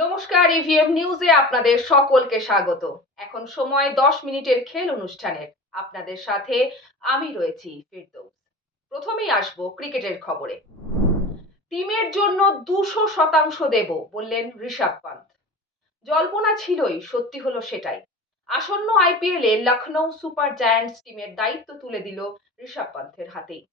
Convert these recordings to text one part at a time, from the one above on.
নমস্কার ইভিএম নিউজে আপনাদের সকলকে স্বাগত। এখন সময় দশ মিনিটের খেল অনুষ্ঠানের। আপনাদের সাথে আমি রয়েছি ফিরদৌস। প্রথমেই আসব ক্রিকেটের খবরে। টিমের জন্য দুশো শতাংশ দেব, বললেন ঋষভ পান্ত জল্পনা ছিলই, সত্যি হলো সেটাই। আসন্ন আইপিএলে লখনৌ সুপার জায়ান্টস টিমের দায়িত্ব তুলে দিল ঋষভ পান্থের হাতেই।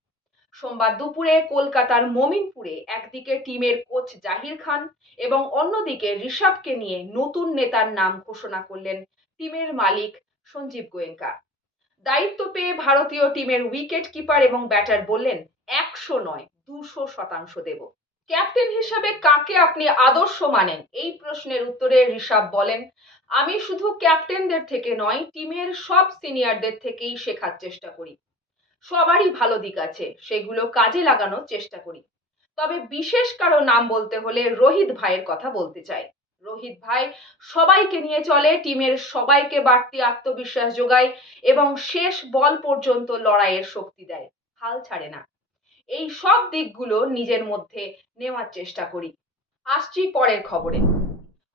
সোমবার দুপুরে কলকাতার মমিনপুরে একদিকে টিমের কোচ জাহির খান এবং অন্যদিকে ঋষভকে নিয়ে নতুন নেতার নাম ঘোষণা করলেন টিমের মালিক সঞ্জীব গোয়েঙ্কা। দায়িত্ব পেয়ে ভারতীয় টিমের উইকেট কিপার এবং ব্যাটার বললেন, একশো নয়, দুশো শতাংশ দেব। ক্যাপ্টেন হিসাবে কাকে আপনি আদর্শ মানেন? এই প্রশ্নের উত্তরে ঋষভ বলেন, আমি শুধু ক্যাপ্টেনদের থেকে নয়, টিমের সব সিনিয়রদের থেকেই শেখার চেষ্টা করি। সবারই ভালো দিক আছে, সেগুলো কাজে লাগানোর চেষ্টা করি। তবে বিশেষ কারও নাম বলতে হলে রোহিত ভাইয়ের কথা বলতে চাই। রোহিত ভাই সবাইকে নিয়ে চলে, টিমের সবাইকে বাড়তি আত্মবিশ্বাস যোগায় এবং শেষ বল পর্যন্ত লড়াইয়ের শক্তি দেয়, হাল ছাড়ে না। এই সব দিকগুলো নিজের মধ্যে নেওয়ার চেষ্টা করি। আসছি পরের খবরে।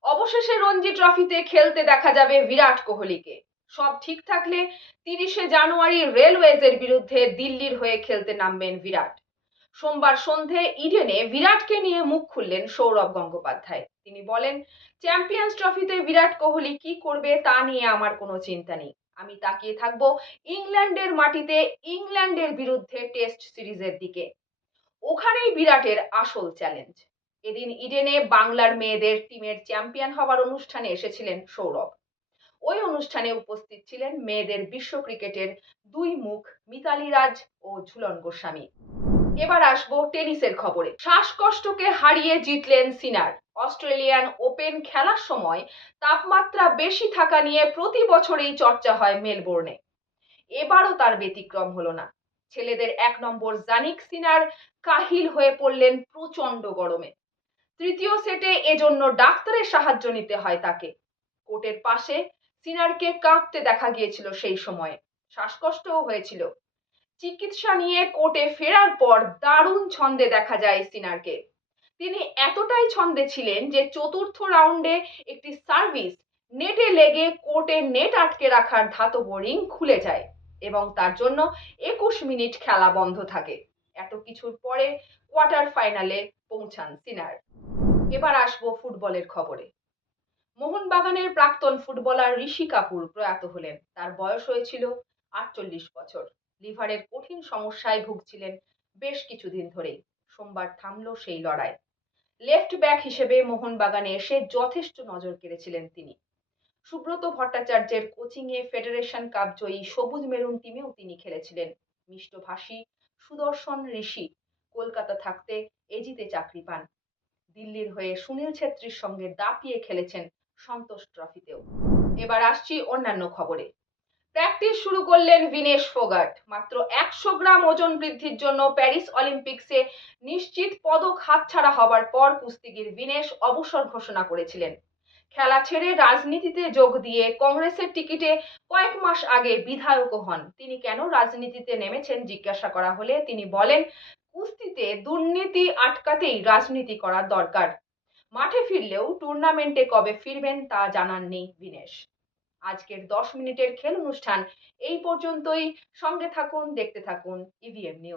অবশেষে রঞ্জি ট্রফিতে খেলতে দেখা যাবে বিরাট কোহলিকে। সব ঠিক থাকলে তিরিশে জানুয়ারি রেলওয়েজের বিরুদ্ধে দিল্লির হয়ে খেলতে নামবেন বিরাট। সোমবার সন্ধে ইডেনে বিরাটকে নিয়ে মুখ খুললেন সৌরভ গঙ্গোপাধ্যায়। তিনি বলেন, চ্যাম্পিয়ন্স ট্রফিতে বিরাট কোহলি কি করবে তা নিয়ে আমার কোনো চিন্তা নেই। আমি তাকিয়ে থাকব ইংল্যান্ডের মাটিতে ইংল্যান্ডের বিরুদ্ধে টেস্ট সিরিজের দিকে। ওখানেই বিরাটের আসল চ্যালেঞ্জ। এদিন ইডেনে বাংলার মেয়েদের টিমের চ্যাম্পিয়ন হওয়ার অনুষ্ঠানে এসেছিলেন সৌরভ। ওই অনুষ্ঠানে উপস্থিত ছিলেন মেয়েদের বিশ্ব ক্রিকেটের দুই মুখ, মিতালি রাজ ও ঝুলন গোস্বামী। এবার আসব টেনিসের খবরে। শ্বাসকষ্টকে হারিয়ে জিতলেন সিনার। অস্ট্রেলিয়ান ওপেন খেলার সময় তাপমাত্রা বেশি থাকা নিয়ে প্রতি বছরেই চর্চা হয় মেলবোর্নে। এবারও তার ব্যতিক্রম হলো না। ছেলেদের এক নম্বর জানিক সিনার কাহিল হয়ে পড়লেন প্রচণ্ড গরমে। তৃতীয় সেটে এজন্য ডাক্তারের সাহায্য নিতে হয় তাকে। কোর্টের পাশে সিনারকে কাঁপতে দেখা গিয়েছিল সেই সময়ে। শ্বাসকষ্টও হয়েছিল। চিকিৎসা নিয়ে কোর্টে ফেরার পর দারুণ ছন্দে দেখা যায় সিনারকে। তিনি এতটাই ছন্দে ছিলেন যে চতুর্থ রাউন্ডে একটি সার্ভিস, নেটে লেগে কোর্টে নেট আটকে রাখার ধাতব রিং খুলে যায় এবং তার জন্য একুশ মিনিট খেলা বন্ধ থাকে। এত কিছুর পরে কোয়ার্টার ফাইনালে পৌঁছান সিনার। এবার আসব ফুটবলের খবরে। মোহনবাগানের প্রাক্তন ফুটবলার ঋষি কাপুর প্রয়াত হলেন। তার বয়স হয়েছিল আটচল্লিশ বছর। লিভারের কঠিন সমস্যায় ভুগছিলেন বেশ কিছুদিন ধরেই। সোমবার থামল সেই লড়াই। লেফট ব্যাক হিসেবে মোহনবাগানে এসে যথেষ্ট নজর কেড়েছিলেন তিনি। সুব্রত ভট্টাচার্যের কোচিংয়ে ফেডারেশন কাপ জয়ী সবুজ মেরুন টিমেও তিনি খেলেছিলেন। মিষ্টভাষী সুদর্শন ঋষি কলকাতা থাকতে এজিতে চাকরি পান। দিল্লির হয়ে সুনীল ছেত্রীর সঙ্গে দাপিয়ে খেলেছেন সন্তোষ ট্রফিতেও। এবার আসছি অন্যান্য খবরে। প্র্যাকটিস শুরু করলেন ভিনেশ ফোগাট। মাত্র একশো গ্রাম ওজন বৃদ্ধির জন্য প্যারিস অলিম্পিক্সে নিশ্চিত পদক হাতছাড়া হবার পর কুস্তিগির ভিনেশ অবসর ঘোষণা করেছিলেন। খেলা ছেড়ে রাজনীতিতে যোগ দিয়ে কংগ্রেসের টিকিটে কয়েক মাস আগে বিধায়কও হন। তিনি কেন রাজনীতিতে নেমেছেন জিজ্ঞাসা করা হলে তিনি বলেন, কুস্তিতে দুর্নীতি আটকাতেই রাজনীতি করার দরকার। মাঠে ফিরলেও টুর্নামেন্টে কবে ফিরবেন তা জানাননি বিনেশ আজকের দশ মিনিটের খেল অনুষ্ঠান এই পর্যন্তই। সঙ্গে থাকুন, দেখতে থাকুন ইভিএম নিউজ